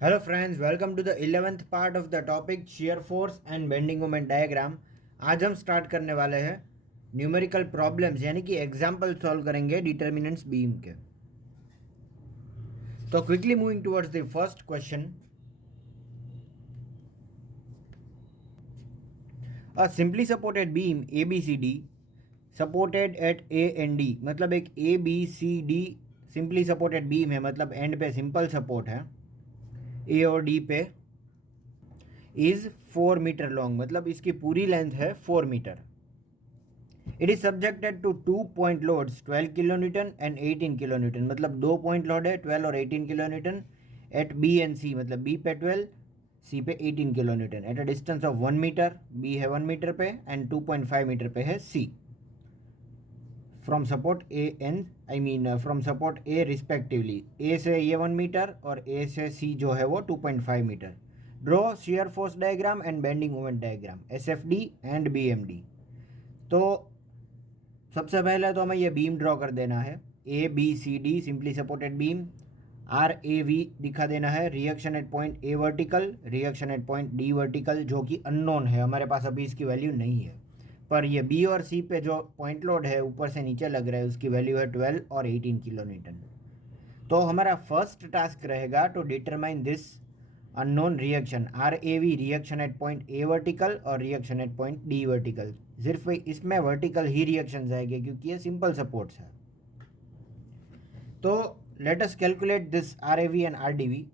Hello friends, welcome to the 11th part of the topic shear force and bending moment diagram. आज हम start करने वाले हैं numerical problems, यानी कि एग्जाम्पल सॉल्व करेंगे डिटर्मिनेंट्स बीम के। तो quickly moving towards the first question. A simply supported beam A B C D supported at A and D, मतलब एक A B C D simply supported beam है, मतलब and पे simple support है ए और D पे, इज 4 मीटर लॉन्ग, मतलब इसकी पूरी लेंथ है 4 metre. It is subjected to 2 point loads 12 kilo newton and 18 kilo newton, मतलब 2 पॉइंट लोड है 12 और 18 kilo newton at B and C, मतलब बी पे 12, सी पे 18 kilo newton at a distance of 1 metre. B है 1 metre पे and 2.5 metre पे है C. From support A and from support A respectively, A से ये 1 मीटर और ए से सी जो है वो 2.5 metre. Draw shear force diagram and bending moment diagram S F D and B M D. तो सबसे पहले तो हमें ये बीम ड्रॉ कर देना है, A B C D simply supported beam. R A V दिखा देना है, reaction at point A vertical, reaction at point D vertical, जो कि अननोन है, हमारे पास अभी इसकी वैल्यू नहीं है। पर ये बी और सी पे जो पॉइंट लोड है ऊपर से नीचे लग रहा है, उसकी वैल्यू है 12 और 18 किलो न्यूटन। तो हमारा फर्स्ट टास्क रहेगा to determine this unknown reaction R A V, reaction at point A vertical और reaction at point D vertical. सिर्फ इसमें वर्टिकल ही रिएक्शन आएंगे क्योंकि ये सिंपल सपोर्ट्स है। तो let us calculate this R A V and R D V.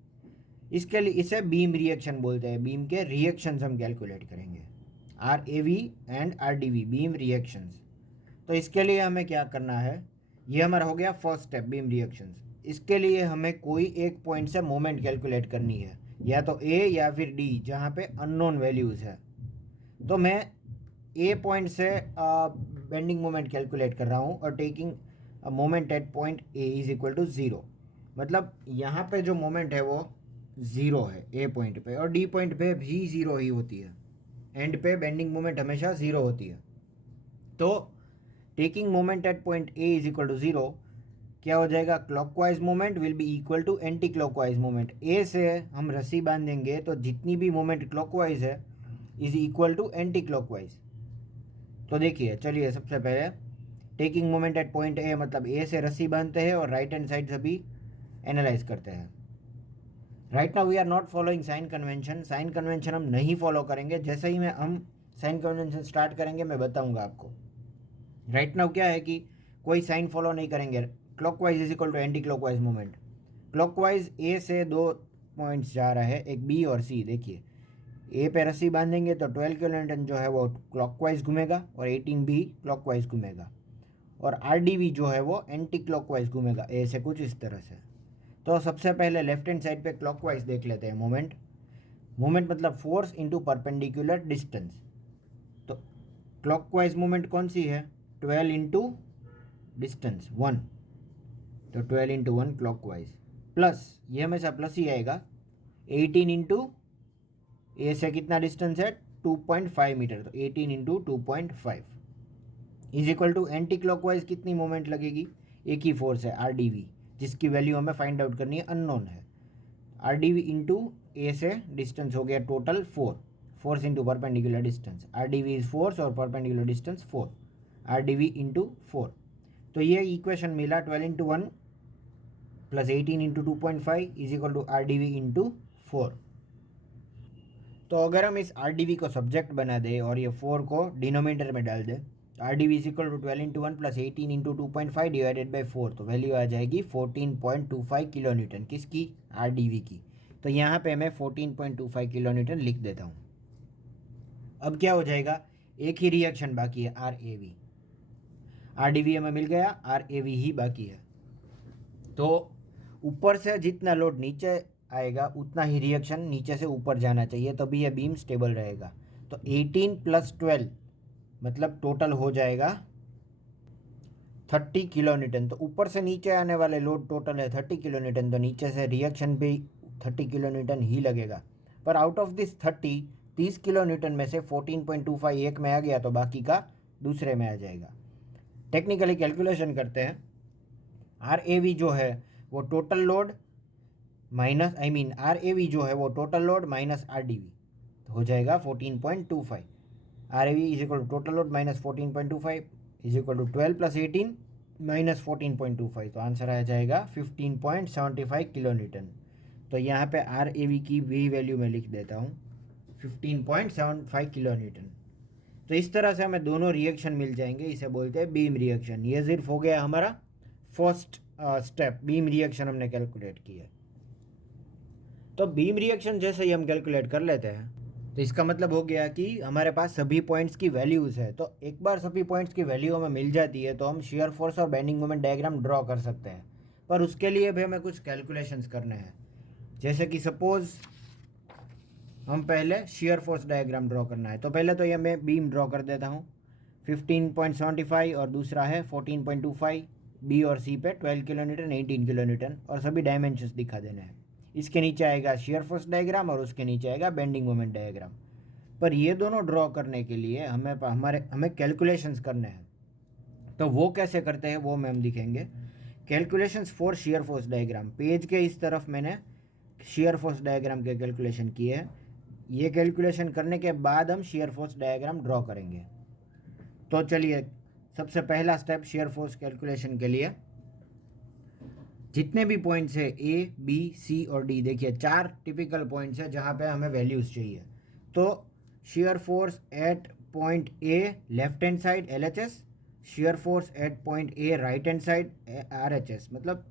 इसके लिए इसे बीम रिएक्शन बोलते हैं, बीम के रिएक्शंस हम कैलकुलेट करेंगे, R A V and R D V beam reactions. तो इसके लिए हमें क्या करना है, ये हमारा हो गया फर्स्ट स्टेप बीम रिएक्शंस। इसके लिए हमें कोई एक पॉइंट से मोमेंट कैलकुलेट करनी है, या तो ए या फिर डी, जहाँ पे अननोन वैल्यूज़ है। तो मैं ए पॉइंट से बेंडिंग मोमेंट कैलकुलेट कर रहा हूँ और taking moment at point A is equal to zero, मतलब यहाँ पे जो मोमेंट है वो ज़ीरो है ए पॉइंट पे, और डी पॉइंट पे भी ज़ीरो ही होती है। एंड पे बेंडिंग मोमेंट हमेशा ज़ीरो होती है। तो taking moment at point A is equal to zero, क्या हो जाएगा, clockwise moment will be equal to anti clockwise moment. A से हम रस्सी बांधेंगे तो जितनी भी मोमेंट क्लॉकवाइज है is equal to anti clockwise. तो देखिए, चलिए सबसे पहले taking moment at point A, मतलब ए से रस्सी बांधते हैं और राइट हैंड साइड से भी एनालाइज करते हैं। Right now we are not following sign convention, sign convention हम नहीं फॉलो करेंगे। जैसे ही हम साइन कन्वेंशन स्टार्ट करेंगे मैं बताऊंगा आपको। राइट नाउ क्या है कि कोई साइन फॉलो नहीं करेंगे। Clockwise is equal to anti clockwise moment. Clockwise A से दो पॉइंट्स जा रहा है, एक बी और सी। देखिए, ए पे रस्सी बांधेंगे तो 12 किलो न्यूटन जो है वो क्लॉकवाइज घूमेगा और 18 भी क्लॉकवाइज घूमेगा, और आर डी वी जो है वो एंटी क्लॉकवाइज घूमेगा ए से, कुछ इस तरह से। तो सबसे पहले लेफ्ट हैंड साइड पे क्लॉकवाइज देख लेते हैं मोमेंट। मोमेंट मतलब फोर्स इंटू परपेंडिकुलर डिस्टेंस। तो क्लॉकवाइज मोमेंट कौन सी है, 12 इंटू डिस्टेंस 1, तो 12 इंटू 1 क्लॉकवाइज, प्लस ये हमेशा प्लस ही आएगा 18 इंटू ए से कितना डिस्टेंस है 2.5 मीटर, तो 18 into 2.5 is equal to anti clockwise कितनी मोमेंट लगेगी, एक ही फोर्स है आर डी वी, जिसकी वैल्यू हमें फाइंड आउट करनी है, अननोन है। R D V into A से डिस्टेंस हो गया total 4, force into perpendicular distance, R D V is force और perpendicular distance 4, R D V into 4। तो ये इक्वेशन मिला 12 into 1 plus 18 into 2.5 is equal to R D V into 4। तो अगर हम इस आर डी वी को सब्जेक्ट बना दें और ये 4 को डिनोमिनेटर में डाल दें, R D V is equal to 12 into 1 plus 18 into 2.5 divided by 4, तो वैल्यू आ जाएगी 14.25 किलो न्यूटन, किसकी, आर डी वी की। तो यहाँ पे मैं 14.25 किलो न्यूटन लिख देता हूँ। अब क्या हो जाएगा, एक ही रिएक्शन बाकी है R A V. R D V हमें मिल गया, आर ए वी ही बाकी है। तो ऊपर से जितना लोड नीचे आएगा उतना ही रिएक्शन नीचे से ऊपर जाना चाहिए, तभी यह बीम स्टेबल रहेगा। तो 18 प्लस 12 मतलब टोटल हो जाएगा 30 किलो न्यूटन। तो ऊपर से नीचे आने वाले लोड टोटल है 30 किलो न्यूटन, तो नीचे से रिएक्शन भी 30 किलो न्यूटन ही लगेगा। पर out of this 30 kilo Newton में से 14.25 एक में आ गया तो बाकी का दूसरे में आ जाएगा। टेक्निकली कैलकुलेशन करते हैं। आर ए वी जो है वो total load minus R A V जो है वो total load minus R D V, तो हो जाएगा 14.25। R A V is equal to total load minus 14.25 is equal to 12 plus 18 minus 14.25, तो आंसर आ जाएगा 15.75 किलो न्यूटन। तो यहाँ पे आर ए वी की भी वैल्यू मैं लिख देता हूँ 15.75 किलो न्यूटन। तो इस तरह से हमें दोनों रिएक्शन मिल जाएंगे, इसे बोलते हैं बीम रिएक्शन। ये सिर्फ हो गया हमारा फर्स्ट स्टेप, बीम रिएक्शन हमने कैलकुलेट किया। तो बीम रिएक्शन जैसे ही हम कैलकुलेट कर लेते हैं तो इसका मतलब हो गया कि हमारे पास सभी पॉइंट्स की वैल्यूज़ है। तो एक बार सभी पॉइंट्स की वैल्यू हमें मिल जाती है तो हम शियर फोर्स और बेंडिंग मोमेंट डायग्राम ड्रॉ कर सकते हैं। पर उसके लिए भी हमें कुछ कैलकुलेशंस करने हैं। जैसे कि सपोज़ हम पहले शियर फोर्स डायग्राम ड्रॉ करना है, तो पहले तो ये मैं बीम ड्रॉ कर देता हूँ 15.75 और दूसरा है 14.25। बी और सी पे 12 किलो न्यूटन 18 किलो न्यूटन और सभी डायमेंशंस दिखा देने हैं। इसके नीचे आएगा शियर फोर्स डायग्राम और उसके नीचे आएगा बेंडिंग मोमेंट डायग्राम। पर ये दोनों ड्रॉ करने के लिए हमें कैलकुलेशंस करने हैं। तो वो कैसे करते हैं वो हम दिखेंगे। Calculations for shear force diagram, page के इस तरफ मैंने शियर फोर्स डायग्राम के कैलकुलेशन किए हैं। ये कैलकुलेशन करने के बाद हम शियर फोर्स डायग्राम ड्रॉ करेंगे। तो चलिए, सबसे पहला स्टेप शियर फोर्स कैलकुलेशन के लिए, जितने भी पॉइंट्स है ए बी सी और डी, देखिए 4 टिपिकल पॉइंट्स है जहाँ पे हमें वैल्यूज़ चाहिए। तो shear force at point A left hand side L H S, shear force at point A right hand side R H S मतलब,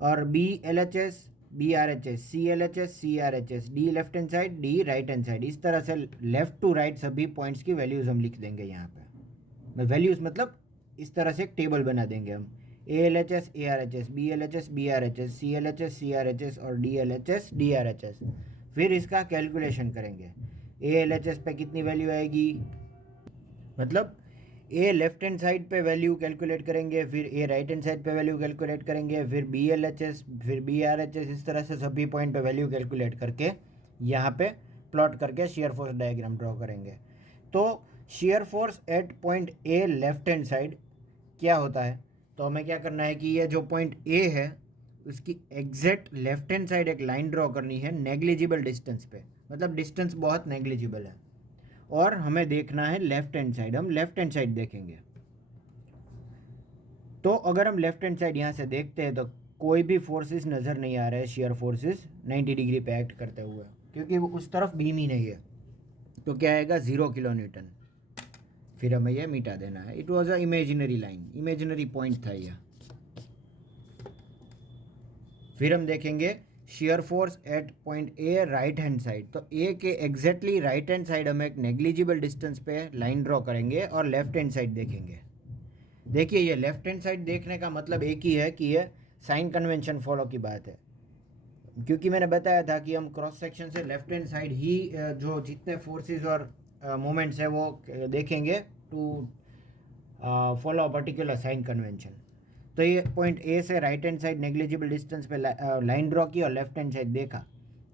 और B L H S B R H S, C L H S C R H S, D left hand side D right hand side. इस तरह से left to right सभी points की values हम लिख देंगे यहाँ पे। वैल्यूज़ मतलब इस तरह से एक टेबल बना देंगे हम, A L H S A R H S, B L H S B R H S, C L H S C R H S और D L H S D R H S. फिर इसका calculation करेंगे। ए L H S पे कितनी value आएगी, मतलब ए left hand side पे value calculate करेंगे, फिर ए राइट हैंड साइड पे वैल्यू कैलकुलेट करेंगे, फिर बी एल एच एस फिर बी आर एच एस, इस तरह से सभी पॉइंट पे वैल्यू कैलकुलेट करके यहाँ पे प्लॉट करके शियर फोर्स डायग्राम ड्रॉ करेंगे। तो shear force at point A left hand side क्या होता है, तो हमें क्या करना है कि ये जो पॉइंट ए है उसकी एग्जैक्ट लेफ्ट हैंड साइड एक लाइन ड्रॉ करनी है नेग्लिजिबल डिस्टेंस पे, मतलब डिस्टेंस बहुत नेग्लिजिबल है। और हमें देखना है लेफ्ट हैंड साइड, हम लेफ्ट हैंड साइड देखेंगे। तो अगर हम लेफ्ट हैंड साइड यहाँ से देखते हैं तो कोई भी फोर्सेस नज़र नहीं आ रहे हैं, शेयर फोर्सेस 90 डिग्री पे एक्ट करते हुए, क्योंकि वो उस तरफ बीम ही नहीं है। तो क्या आएगा 0 किलो न्यूटन। फिर हमें यह मिटा देना है। It was a imaginary line, imaginary point था यह। फिर हम देखेंगे shear force at point A right hand side. तो ए के एग्जैक्टली राइट हैंड साइड हम एक नेग्लिजिबल डिस्टेंस पे लाइन ड्रॉ करेंगे और लेफ्ट हैंड साइड देखेंगे। देखिए, ये लेफ्ट हैंड साइड देखने का मतलब एक ही है कि ये साइन कन्वेंशन फॉलो की बात है, क्योंकि मैंने बताया था कि हम क्रॉस सेक्शन से लेफ्ट हैंड साइड ही जो जितने फोर्सेस और मोमेंट्स है वो देखेंगे to follow particular sign convention. तो ये पॉइंट ए से right hand side negligible distance पे लाइन ड्रॉ की और लेफ्ट हैंड साइड देखा,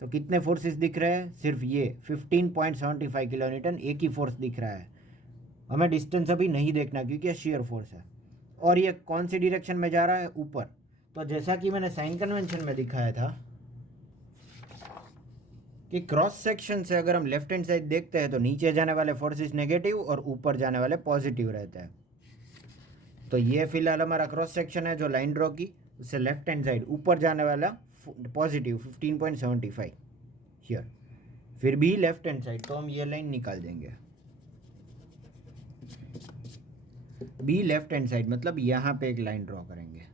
तो कितने फोर्सेस दिख रहे हैं, सिर्फ ये 15.75 किलो न्यूटन एक ही फोर्स दिख रहा है। हमें डिस्टेंस अभी नहीं देखना क्योंकि ये शेयर फोर्स है। और ये कौन सी डायरेक्शन में जा रहा है, ऊपर। तो जैसा कि मैंने साइन कन्वेंशन में दिखाया था कि क्रॉस सेक्शन से अगर हम लेफ्ट हैंड साइड देखते हैं तो नीचे जाने वाले फोर्सेस नेगेटिव और ऊपर जाने वाले पॉजिटिव रहते हैं। तो ये फिलहाल हमारा क्रॉस सेक्शन है जो लाइन ड्रॉ की, उससे लेफ्ट हैंड साइड ऊपर जाने वाला पॉजिटिव 15.75 हियर। फिर भी लेफ्ट हैंड साइड, तो हम ये लाइन निकाल देंगे। बी लेफ्ट हैंड साइड मतलब यहाँ पे एक लाइन ड्रॉ करेंगे,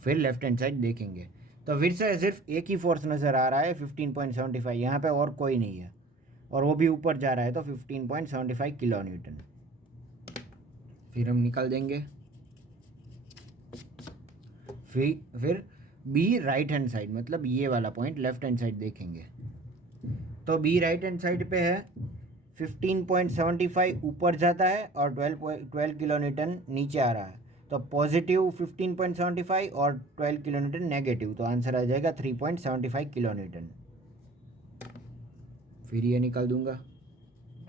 फिर लेफ्ट हैंड साइड देखेंगे। तो फिर से सिर्फ एक ही फोर्स नज़र आ रहा है 15.75, यहाँ पे और कोई नहीं है, और वो भी ऊपर जा रहा है, तो 15.75 किलो न्यूटन। फिर हम निकाल देंगे। फिर बी राइट हैंड साइड मतलब ये वाला पॉइंट लेफ्ट हैंड साइड देखेंगे। तो बी राइट हैंड साइड पे है 15.75 ऊपर जाता है और 12 किलो न्यूटन नीचे आ रहा है। तो पॉजिटिव 15.75 और 12 किलो न्यूटन नेगेटिव, तो आंसर आ जाएगा 3.75 किलो न्यूटन। फिर ये निकाल दूंगा।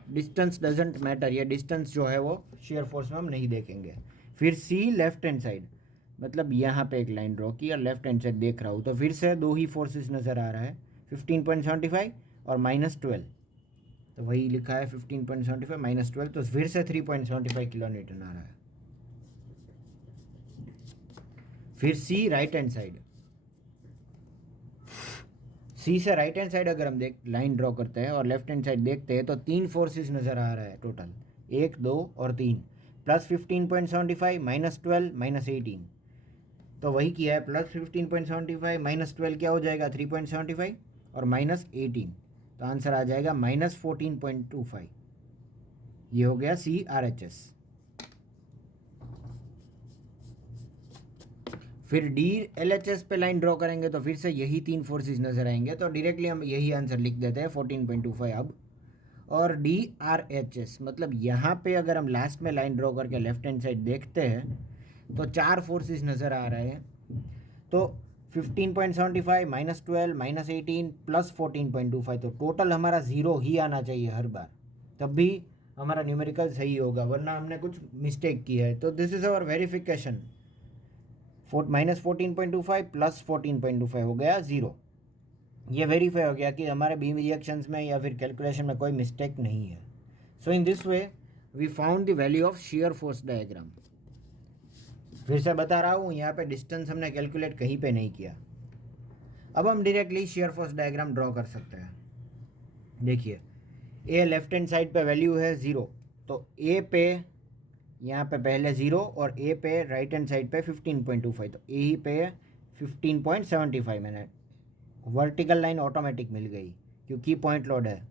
डिस्टेंस डजेंट मैटर, ये डिस्टेंस जो है वो शेयर फोर्स में हम नहीं देखेंगे। फिर सी लेफ्ट हैंड साइड, मतलब यहाँ पे एक लाइन ड्रॉ की और लेफ्ट हैंड साइड देख रहा हूँ, तो फिर से दो ही फोर्सेस नज़र आ रहा है, 15.75 और -12। तो वही लिखा है 15.75 -12, तो फिर से 3.75 किलो न्यूटन आ रहा है। फिर सी राइट हैंड साइड, सी से राइट हैंड साइड अगर हम लाइन ड्रॉ करते हैं और लेफ्ट हैंड साइड देखते हैं तो 3 फोर्सेस नज़र आ रहा है टोटल, 1 2 और 3, +15.75 -12 -18। तो वही किया है, +15.75 -12 क्या हो जाएगा 3.75 और -18, तो आंसर आ जाएगा -14.25। ये हो गया CRHS। फिर DLHS पे लाइन ड्रॉ करेंगे तो फिर से यही 3 फोर्सेस नज़र आएंगे, तो डायरेक्टली हम यही आंसर लिख देते हैं 14.25 अब। और DRHS मतलब यहाँ पे अगर हम लास्ट में लाइन ड्रॉ करके लेफ्ट हैंड साइड देखते हैं तो 4 फोर्सेस नज़र आ रहे हैं, तो 15.75 -12 -18 +14.25, तो टोटल हमारा 0 ही आना चाहिए हर बार, तब भी हमारा न्यूमेरिकल सही होगा, वरना हमने कुछ मिस्टेक की है। तो दिस इज़ आवर वेरिफिकेशन, -14.25 +14.25 हो गया 0। ये वेरीफाई हो गया कि हमारे बीम रिएक्शंस में या फिर कैलकुलेशन में कोई मिस्टेक नहीं है। So in this way we found the value of shear force diagram. फिर से बता रहा हूँ, यहाँ पे डिस्टेंस हमने कैलकुलेट कहीं पे नहीं किया। अब हम directly shear force diagram draw कर सकते हैं। देखिए, ए लेफ्ट हैंड साइड पे वैल्यू है 0, तो ए पे यहाँ पे पहले 0 और ए पे राइट हैंड साइड पे 15.25, तो ए ही पे 15.75 मैंने वर्टिकल लाइन ऑटोमेटिक मिल गई क्योंकि पॉइंट लोड है।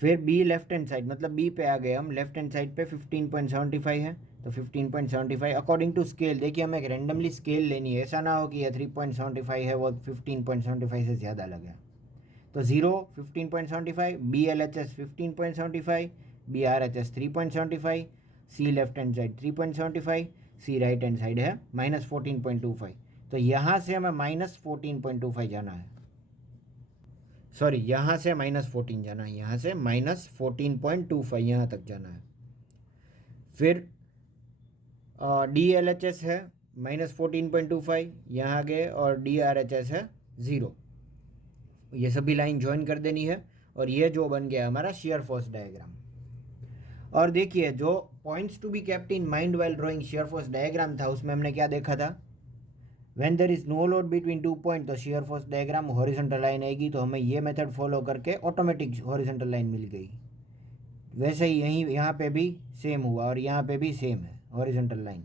फिर बी लेफ्ट हैंड साइड, मतलब बी पे आ गए हम, लेफ्ट हैंड साइड पे 15.75 है, तो 15.75 अकॉर्डिंग टू स्केल। देखिए, हमें एक रेंडमली स्केल लेनी है, ऐसा ना हो कि ये 3.75 है वो 15.75 से ज़्यादा लगे। तो 0 15.75, BLHS 15.75, BRHS 3.75, सी लेफ्ट हैंड साइड 3.75, सी राइट हैंड साइड है -14.25। तो यहाँ से हमें -14.25 जाना है, सॉरी यहाँ से -14 जाना है, यहाँ से -14.25 यहाँ तक जाना है। फिर DLHS है -14.25 यहाँ गए, और DRHS है 0। ये सभी लाइन ज्वाइन कर देनी है, और ये जो बन गया हमारा शियर फोर्स डायग्राम। और देखिए, जो points to be kept in mind while drawing shear force diagram था, उसमें हमने क्या देखा था, when there is no load between 2 point, तो shear force diagram horizontal line आएगी, तो हमें ये मेथड फॉलो करके ऑटोमेटिक हॉरिजॉन्टल लाइन मिल गई। वैसे ही यहीं यहाँ पे भी सेम हुआ, और यहाँ पे भी सेम है हॉरिजॉन्टल लाइन।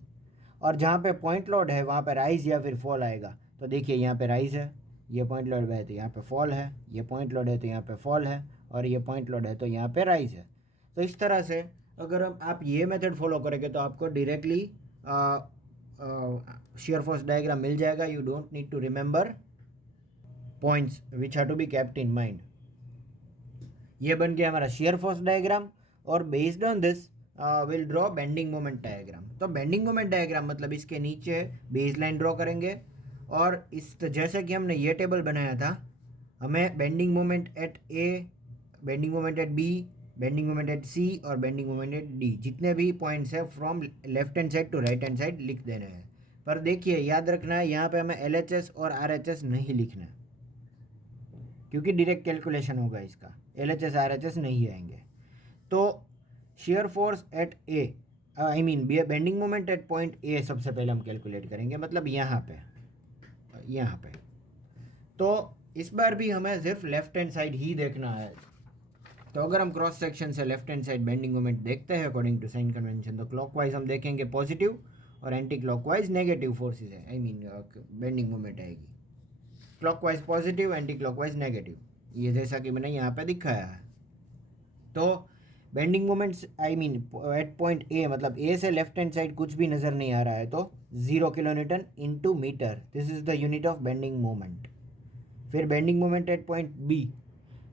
और जहाँ पे पॉइंट लोड है वहाँ पे राइज या फिर फॉल आएगा, तो देखिए यहाँ पे राइज है, ये पॉइंट लोड है तो यहाँ पे फॉल है, ये पॉइंट लोड है तो यहाँ पे फॉल है, और ये पॉइंट लोड है तो यहाँ पे राइज है। तो इस तरह से अगर आप ये मेथड फॉलो करेंगे तो आपको डायरेक्टली शियर फोर्स डायग्राम मिल जाएगा। You don't need to remember points which are to be kept in mind. ये बन गया हमारा शियर फोर्स डायग्राम, और based on this will draw bending moment diagram. तो बेंडिंग मोमेंट डायग्राम मतलब इसके नीचे बेस लाइन ड्रॉ करेंगे, और इस जैसे कि हमने ये टेबल बनाया था, हमें bending moment at A, bending moment at B, bending moment at C और बेंडिंग मोमेंट एट डी, जितने भी पॉइंट्स है from left hand side to right hand side लिख देने हैं। पर देखिए, याद रखना है यहाँ पे हमें LHS और RHS नहीं लिखना है, क्योंकि डायरेक्ट कैलकुलेशन होगा इसका, LHS RHS नहीं आएंगे। तो shear force eight A, I mean bending moment at point ए सबसे पहले हम कैलकुलेट करेंगे, मतलब यहाँ पे। तो इस बार भी हमें सिर्फ लेफ्ट हैंड साइड ही देखना है। तो अगर हम क्रॉस सेक्शन से left hand side bending moment देखते हैं अकॉर्डिंग टू साइन कन्वेंशन, तो क्लॉकवाइज हम देखेंगे पॉजिटिव, और एंटी क्लॉकवाइज नेगेटिव फोर्सेज है, आई मीन बेंडिंग मोमेंट आएगी। Clockwise positive, anti clockwise negative, ये जैसा कि मैंने यहाँ पे दिखाया है। तो bending moments, I mean at point A, मतलब ए से लेफ्ट हैंड साइड कुछ भी नज़र नहीं आ रहा है, तो 0 kilo newton into metre, this is the unit of bending moment. फिर bending moment at point B,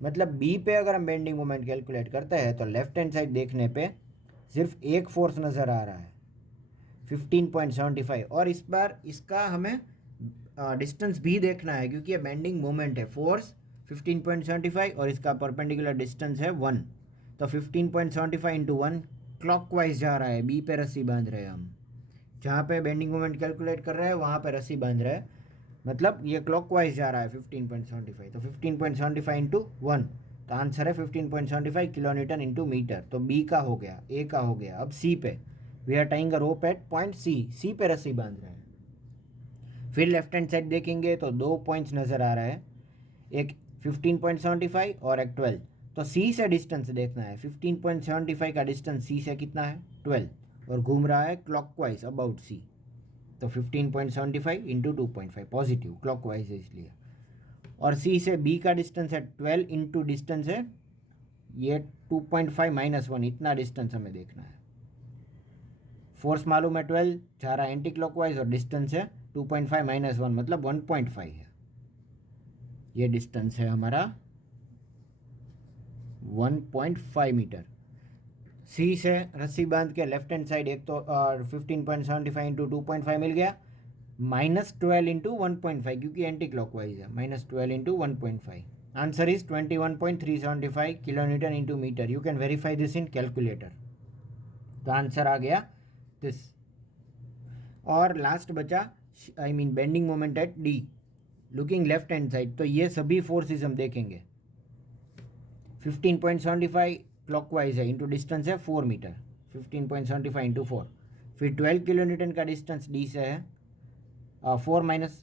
मतलब बी पे अगर हम बेंडिंग मोमेंट कैलकुलेट करते हैं तो लेफ्ट हैंड साइड देखने पे सिर्फ एक फोर्स नज़र आ रहा है 15.75, और इस बार इसका हमें डिस्टेंस भी देखना है, क्योंकि ये बेंडिंग मोमेंट है। फोर्स 15.75 और इसका परपेंडिकुलर डिस्टेंस है 1, तो 15.75 इंटू 1 क्लॉकवाइज जा रहा है, बी पे रस्सी बांध रहे हैं हम। जहाँ पे बेंडिंग मोमेंट कैलकुलेट कर रहा है वहाँ पे रस्सी बांध रहा है, मतलब ये क्लॉकवाइज जा रहा है 15.75, तो 15.75 इंटू 1, तो आंसर है 15.75 किलोन्यूटन इंटू मीटर। तो बी का हो गया, ए का हो गया। अब सी पे we are tying a rope at point C पे रस्सी बांध रहे हैं। फिर लेफ्ट हैंड साइड देखेंगे तो दो पॉइंट्स नज़र आ रहा है, एक 15.75 और एक 12। तो सी से डिस्टेंस देखना है, 15.75 का डिस्टेंस सी से कितना है 12, और घूम रहा है क्लॉकवाइज अबाउट सी, तो 15.75 इंटू 2.5 पॉजिटिव क्लॉकवाइज है इसलिए। और सी से बी का डिस्टेंस है 12 इंटू डिस्टेंस है ये 2.5 माइनस 1, इतना डिस्टेंस हमें देखना है। फोर्स मालूम है 12, जा रहा है एंटी क्लॉकवाइज और डिस्टेंस है 2.5 माइनस 1 मतलब 1.5 है। ये डिस्टेंस है हमारा 1.5 मीटर। सी से रस्सी बांध के लेफ्ट हैंड साइड एक तो 15.75 इंटू 2.5 मिल गया, -12 इंटू 1.5 क्योंकि एंटी क्लॉकवाइज है, -12 into 1.5। Answer is 21.375 kilometre into metre. You can verify this in calculator. तो आंसर आ गया दिस। और लास्ट बचा I mean bending moment at D, looking left hand side. तो ये सभी फोर्सेस हम देखेंगे। 15.75 क्लॉकवाइज है, इंटू डिस्टेंस है 4 मीटर, 15.75 इंटू 4। फिर 12 किलोन्यूटन का डिस्टेंस डी से है, 4 माइनस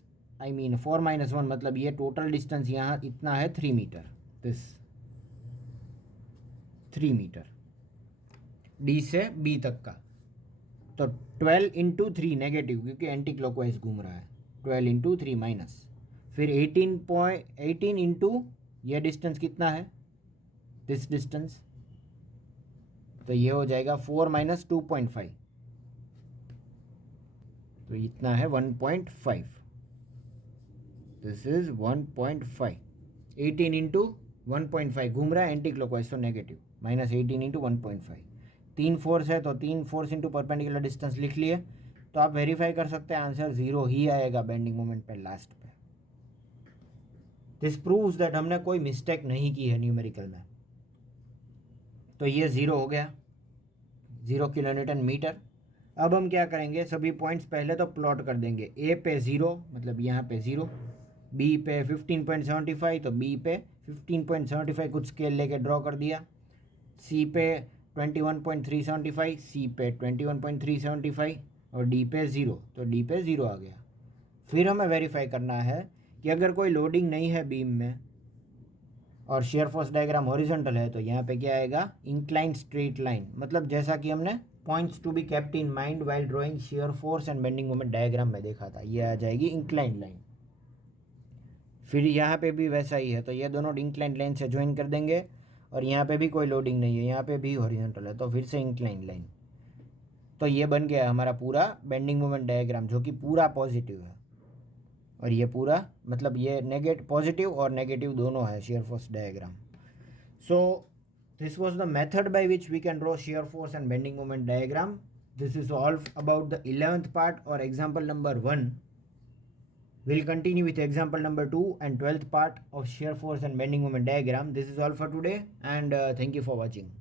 1 मतलब ये टोटल डिस्टेंस यहाँ इतना है 3 मीटर, दिस 3 मीटर डी से बी तक का। तो 12 इंटू 3 नेगेटिव क्योंकि एंटी क्लॉकवाइज घूम रहा है, 12 इंटू 3 माइनस, फिर 18 इंटू ये डिस्टेंस कितना है दिस डिस्टेंस, तो ये हो जाएगा 4 माइनस 2.5, तो इतना है 1.5, दिस इज 1.5। 18 इंटू 1.5 घूम रहा है एंटी क्लॉकवाइज तो नेगेटिव, -18 इंटू 1.5। 3 फोर्स है तो 3 फोर्स इंटू परपेंडिकुलर डिस्टेंस लिख लिए। तो आप वेरीफाई कर सकते हैं आंसर 0 ही आएगा बेंडिंग मोमेंट पे लास्ट पे। दिस प्रूव्स दैट हमने कोई मिस्टेक नहीं की है न्यूमेरिकल में। तो ये 0 हो गया, 0 किलोन्यूटन मीटर। अब हम क्या करेंगे, सभी पॉइंट्स पहले तो प्लॉट कर देंगे। ए पे 0 मतलब यहाँ पे 0, बी पे 15.75 तो बी पे 15.75 कुछ स्केल लेके ड्रॉ कर दिया, सी पे 21.375, सी पे 21.375 और डी पे 0, तो डी पे 0 आ गया। फिर हमें वेरीफाई करना है कि अगर कोई लोडिंग नहीं है बीम में और शेयर फोर्स डायग्राम हॉरिजॉन्टल है तो यहाँ पे क्या आएगा, इंक्लाइंड स्ट्रेट लाइन, मतलब जैसा कि हमने points to be kept in mind while drawing shear force and bending moment diagram में देखा था, ये आ जाएगी इंक्लाइंड लाइन। फिर यहाँ पे भी वैसा ही है, तो ये दोनों इंक्लाइंड लाइन से ज्वाइन कर देंगे, और यहाँ पे भी कोई लोडिंग नहीं है, यहाँ पे भी हॉरिजॉन्टल है, तो फिर से इंक्लाइंड लाइन। तो ये बन गया हमारा पूरा बेंडिंग मोमेंट डायग्राम जो कि पूरा पॉजिटिव है, और ये पूरा मतलब ये पॉजिटिव और नेगेटिव दोनों है share force diagram. So this was the method by which we can draw shear force and bending moment diagram. This is all about the 11th part or example number 1. We'll continue with example number 2 and 12th part of shear force and bending moment diagram. This is all for today, and thank you for watching.